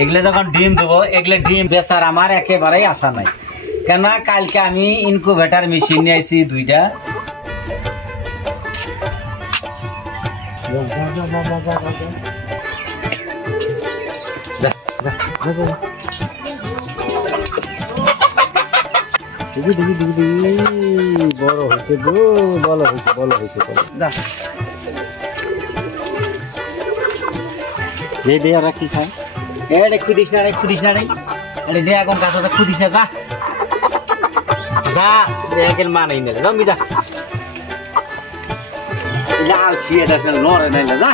এগুলো যখন ডিম দেবো, এগুলো ডিম বেচার আমার একেবারেই আশা নাই। কেন কালকে আমি ইনকুবেটার মেশিন নিয়ে আইছি 2টা। বড় হয়েছে গো, বলো হয়েছে, বলো হয়েছে, দে আর কি খায়। এটা খুদিস না রে, খুদিস না রে, এটা দে এখন গাছটা খুদিস না, যা যা দেখেন মানেই না, জমি যা লাল ছিয়েটা লড়ে নাই না, যা।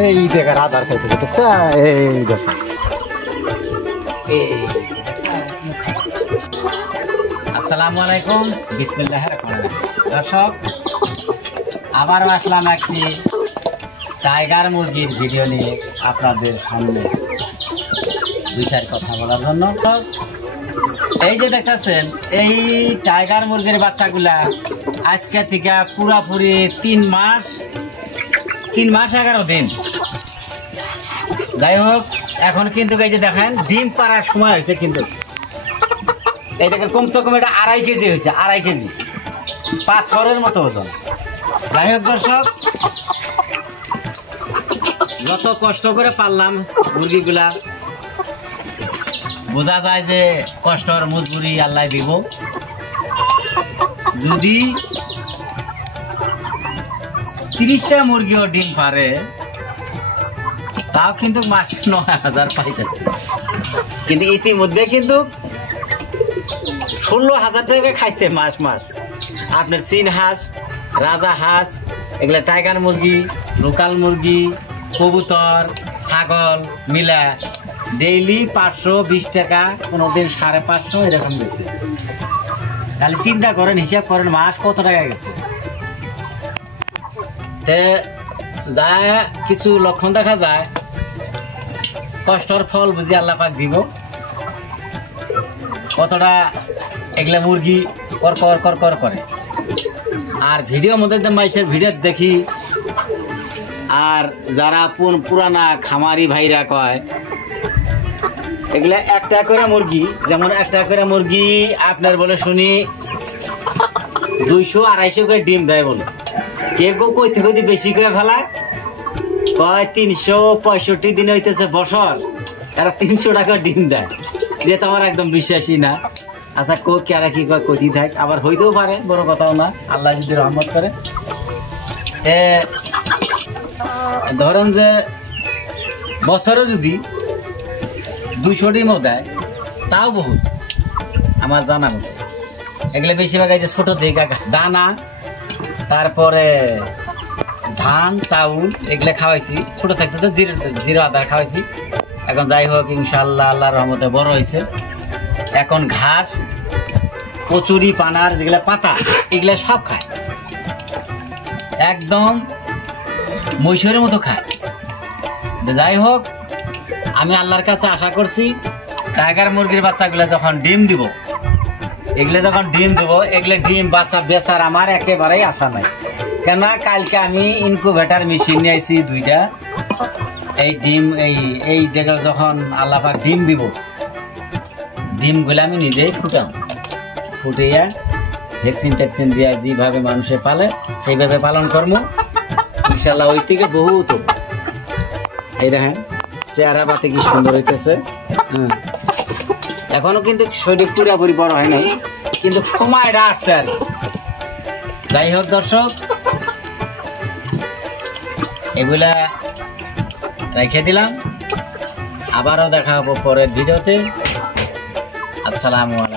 এই দেখ আধার খাইতে দেখছ, এই দেখ আসসালামু আলাইকুম, বিসমিল্লাহির রহমানির রহিম। দর্শক, আবার আসলাম একটি টাইগার মুরগির ভিডিও নিয়ে আপনাদের সামনে 2-4 কথা বলার জন্য। এই যে দেখতেছেন, এই টাইগার মুরগির বাচ্চাগুলা আজকে থেকে পুরাপুরি 3 মাস 11 দিন। যাই হোক, এখন কিন্তু এই যে দেখেন ডিম পাড়ার সময় হয়েছে, কিন্তু এই দেখেন কমসে কম এটা 2.5 কেজি হয়েছে, 2.5 কেজি, পাথরের মতো ওজন। যাই হোক দর্শক, যত কষ্ট করে পারলাম মুরগিগুলা, বোঝা যায় যে কষ্টর মজুরি আল্লাহ দিব। যদি 30টা মুরগিও ডিম পারে, তাও কিন্তু মাসে 9,000 পাইতেছে। কিন্তু ইতিমধ্যে কিন্তু 16,000 টাকা খাইছে মাস। আপনার চীন হাঁস, রাজা হাঁস, এগুলা টাইগার মুরগি, লোকাল মুরগি, কবুতর, ছাগল মিলা ডেইলি 520 টাকা, কোনোদিন 550 এরকম গেছে। তাহলে চিন্তা করেন, হিসাব করেন মাস কত টাকা গেছে। যা কিছু লক্ষণ দেখা যায়, কষ্টর ফল বুঝি আল্লাহ পাক দিব। কতটা এগুলা মুরগি কর করে। আর ভিডিওর মধ্যে মাইসের ভিডিও দেখি, আর যারা পুরানা খামারি ভাইরা কয় এগুলা 1 টাকা করে মুরগি, যেমন 1 টাকা করে মুরগি আপনার বলে শুনি 200-250 করে ডিম দেয় বলে। কেউ কইতে বেশি করে ফেলায়, কয় 365 দিন হইতেছে বছর, তারা 300 টাকা ডিম দেয়। এটা তো আমার একদম বিশ্বাসই না। আচ্ছা কারা কি কয় কইতে থাক, আবার হইতেও পারে, বড় কথাও না, আল্লাহ যদি রহমত করে। ধরেন যে বছরে যদি 200 ডিমও দেয়, তাও বহুত আমার জানা মতো। এগুলো বেশিরভাগ এই যে ছোট দিকে দানা, তারপরে ধান চাউল এগুলো খাওয়াইছি। ছোট থাকতে তো জিরো আদার খাওয়াইছি। এখন যাই হোক, ইনশাআল্লাহ আল্লাহর রহমতে বড় হয়েছে। এখন ঘাস, কচুরি পানার যেগুলা পাতা, এগুলা সব খায়, একদম মৈশরের মতো খায়। যাই হোক, আমি আল্লাহর কাছে আশা করছি টাইগার মুরগির বাচ্চাগুলো যখন ডিম দিব, এগুলো ডিম বাচ্চা বেচার আমার একেবারেই আশা নাই। কেন কালকে আমি ইনকুবেটার মেশিন নিয়ে আইছি 2টা। এই ডিম এই জায়গায় যখন আল্লাহ পাক ডিম দিব, ডিমগুলো আমি নিজেই ফুটিয়ে ভ্যাকসিন দিয়ে যেভাবে মানুষে পালে সেইভাবে পালন করবো ইনশাল্লাহ। ওই থেকে বহুত এই দেখেন চেহারা পাতে কি সুন্দর হইতেছে। এখনো কিন্তু শরীর পুরোপুরি বড় হয় নাই, কিন্তু সময়টা আসছে আর। যাই হোক দর্শক, এগুলা রেখে দিলাম, আবারও দেখা হবো পরের ভিডিওতে। আসসালামু আলাইকুম।